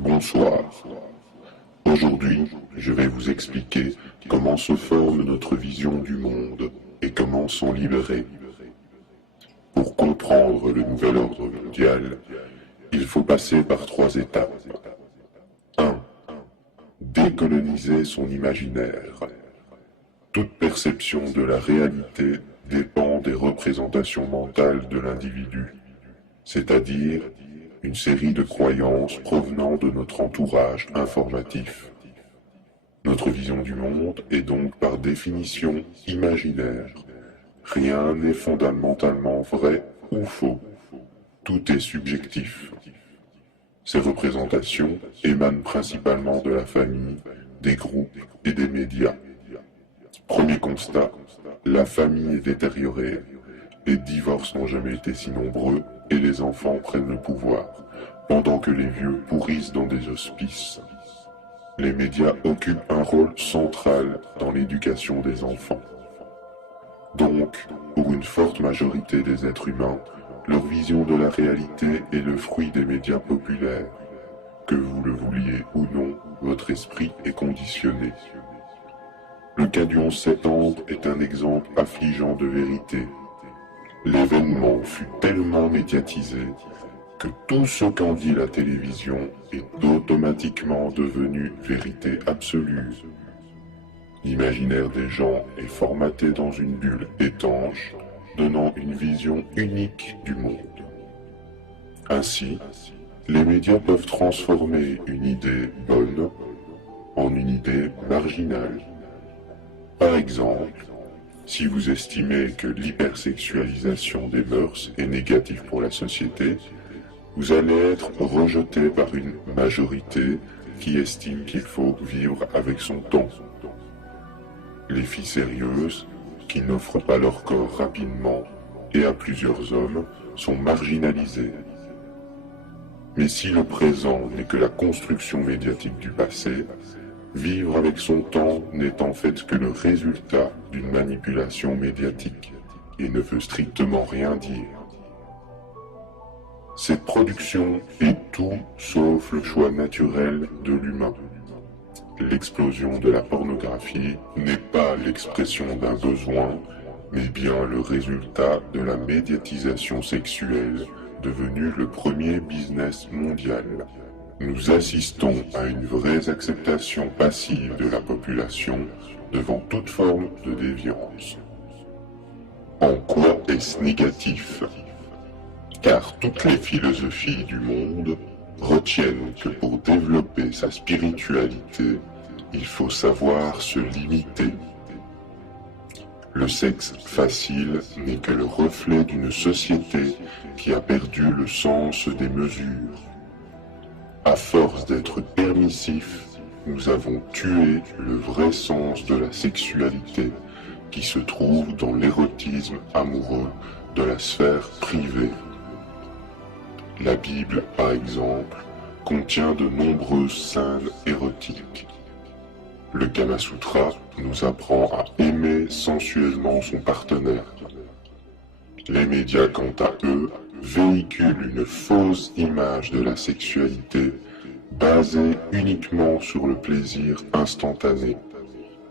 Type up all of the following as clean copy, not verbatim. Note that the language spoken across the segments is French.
Bonsoir. Aujourd'hui, je vais vous expliquer comment se forme notre vision du monde et comment s'en libérer. Pour comprendre le nouvel ordre mondial, il faut passer par 3 étapes. 1. Décoloniser son imaginaire. Toute perception de la réalité dépend des représentations mentales de l'individu, c'est-à-dire une série de croyances provenant de notre entourage informatif. Notre vision du monde est donc par définition imaginaire. Rien n'est fondamentalement vrai ou faux. Tout est subjectif. Ces représentations émanent principalement de la famille, des groupes et des médias. Premier constat, la famille est détériorée. Les divorces n'ont jamais été si nombreux et les enfants prennent le pouvoir, pendant que les vieux pourrissent dans des hospices. Les médias occupent un rôle central dans l'éducation des enfants. Donc, pour une forte majorité des êtres humains, leur vision de la réalité est le fruit des médias populaires. Que vous le vouliez ou non, votre esprit est conditionné. Le cas du 11 septembre est un exemple affligeant de vérité. L'événement fut tellement médiatisé que tout ce qu'en dit la télévision est automatiquement devenu vérité absolue. L'imaginaire des gens est formaté dans une bulle étanche, donnant une vision unique du monde. Ainsi, les médias peuvent transformer une idée bonne en une idée marginale. Par exemple, si vous estimez que l'hypersexualisation des mœurs est négative pour la société, vous allez être rejeté par une majorité qui estime qu'il faut vivre avec son temps. Les filles sérieuses, qui n'offrent pas leur corps rapidement et à plusieurs hommes, sont marginalisées. Mais si le présent n'est que la construction médiatique du passé, vivre avec son temps n'est en fait que le résultat d'une manipulation médiatique et ne veut strictement rien dire. Cette production est tout sauf le choix naturel de l'humain. L'explosion de la pornographie n'est pas l'expression d'un besoin, mais bien le résultat de la médiatisation sexuelle devenue le premier business mondial. Nous assistons à une vraie acceptation passive de la population devant toute forme de déviance. En quoi est-ce négatif? Car toutes les philosophies du monde retiennent que pour développer sa spiritualité, il faut savoir se limiter. Le sexe facile n'est que le reflet d'une société qui a perdu le sens des mesures. À force d'être permissif, nous avons tué le vrai sens de la sexualité qui se trouve dans l'érotisme amoureux de la sphère privée. La Bible, par exemple, contient de nombreuses scènes érotiques. Le Kama Sutra nous apprend à aimer sensuellement son partenaire. Les médias, quant à eux, véhiculent une fausse image de la sexualité basée uniquement sur le plaisir instantané.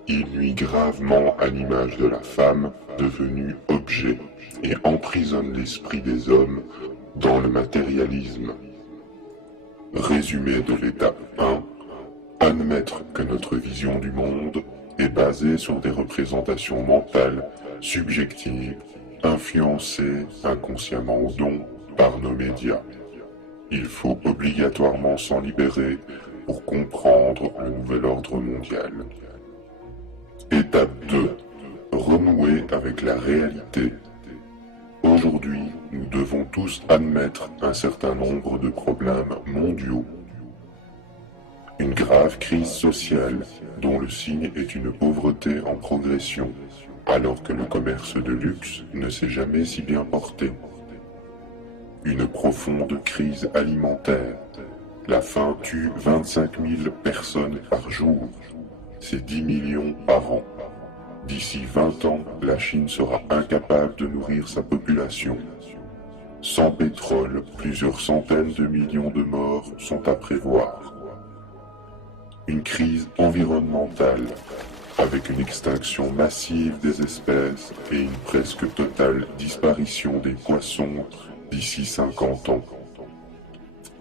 Ils nuisent gravement à l'image de la femme devenue objet et emprisonnent l'esprit des hommes dans le matérialisme. Résumé de l'étape 1, admettre que notre vision du monde est basée sur des représentations mentales, subjectives, influencées inconsciemment ou non par nos médias. Il faut obligatoirement s'en libérer pour comprendre le nouvel ordre mondial. Étape 2. Renouer avec la réalité. Aujourd'hui, nous devons tous admettre un certain nombre de problèmes mondiaux. Une grave crise sociale dont le signe est une pauvreté en progression, alors que le commerce de luxe ne s'est jamais si bien porté. Une profonde crise alimentaire. La faim tue 25 000 personnes par jour. C'est 10 millions par an. D'ici 20 ans, la Chine sera incapable de nourrir sa population. Sans pétrole, plusieurs centaines de millions de morts sont à prévoir. Une crise environnementale, avec une extinction massive des espèces et une presque totale disparition des poissons d'ici 50 ans.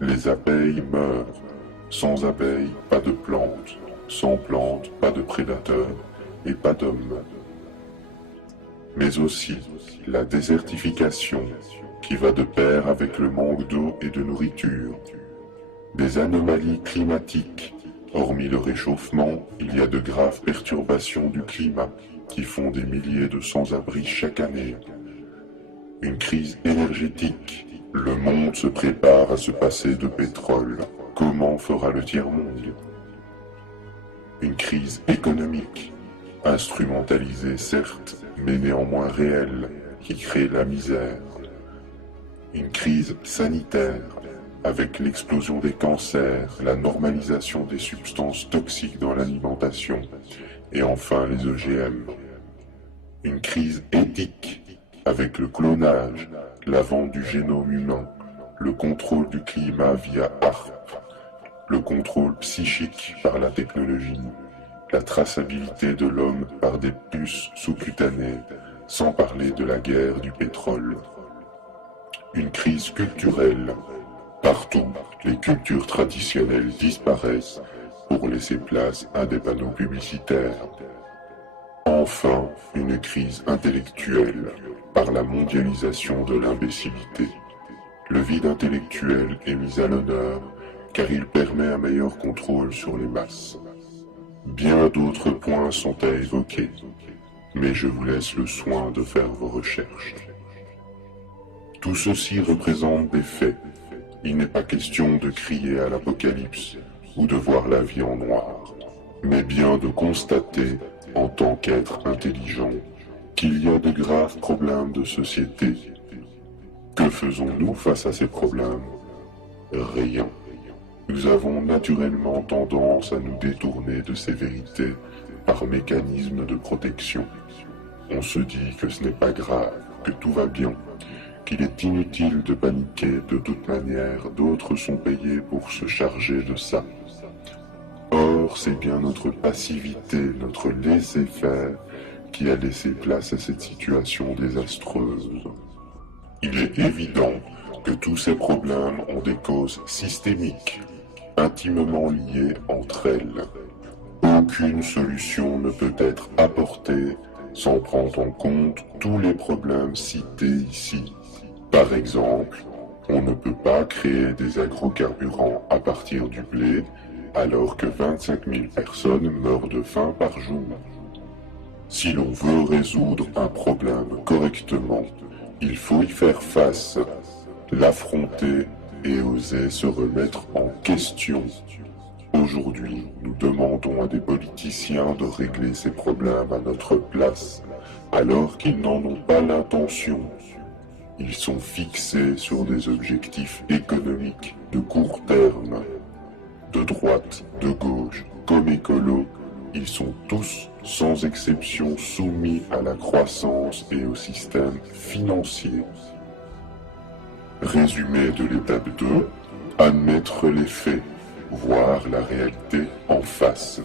Les abeilles meurent. Sans abeilles, pas de plantes. Sans plantes, pas de prédateurs et pas d'hommes. Mais aussi la désertification qui va de pair avec le manque d'eau et de nourriture. Des anomalies climatiques. Hormis le réchauffement, il y a de graves perturbations du climat qui font des milliers de sans-abri chaque année. Une crise énergétique. Le monde se prépare à se passer de pétrole. Comment fera le tiers-monde? Une crise économique. Instrumentalisée certes, mais néanmoins réelle, qui crée la misère. Une crise sanitaire. Avec l'explosion des cancers, la normalisation des substances toxiques dans l'alimentation, et enfin les OGM. Une crise éthique, avec le clonage, la vente du génome humain, le contrôle du climat via HAARP, le contrôle psychique par la technologie, la traçabilité de l'homme par des puces sous-cutanées, sans parler de la guerre du pétrole. Une crise culturelle. Partout, les cultures traditionnelles disparaissent pour laisser place à des panneaux publicitaires. Enfin, une crise intellectuelle par la mondialisation de l'imbécilité. Le vide intellectuel est mis à l'honneur car il permet un meilleur contrôle sur les masses. Bien d'autres points sont à évoquer, mais je vous laisse le soin de faire vos recherches. Tout ceci représente des faits. Il n'est pas question de crier à l'apocalypse ou de voir la vie en noir, mais bien de constater, en tant qu'être intelligent, qu'il y a de graves problèmes de société. Que faisons-nous face à ces problèmes? Rien. Nous avons naturellement tendance à nous détourner de ces vérités par mécanisme de protection. On se dit que ce n'est pas grave, que tout va bien, qu'il est inutile de paniquer, de toute manière, d'autres sont payés pour se charger de ça. Or, c'est bien notre passivité, notre laisser-faire, qui a laissé place à cette situation désastreuse. Il est évident que tous ces problèmes ont des causes systémiques, intimement liées entre elles. Aucune solution ne peut être apportée sans prendre en compte tous les problèmes cités ici. Par exemple, on ne peut pas créer des agrocarburants à partir du blé alors que 25 000 personnes meurent de faim par jour. Si l'on veut résoudre un problème correctement, il faut y faire face, l'affronter et oser se remettre en question. Aujourd'hui, nous demandons à des politiciens de régler ces problèmes à notre place, alors qu'ils n'en ont pas l'intention. Ils sont fixés sur des objectifs économiques de court terme. De droite, de gauche, comme écolos, ils sont tous, sans exception, soumis à la croissance et au système financier. Résumé de l'étape 2, admettre les faits, voir la réalité en face.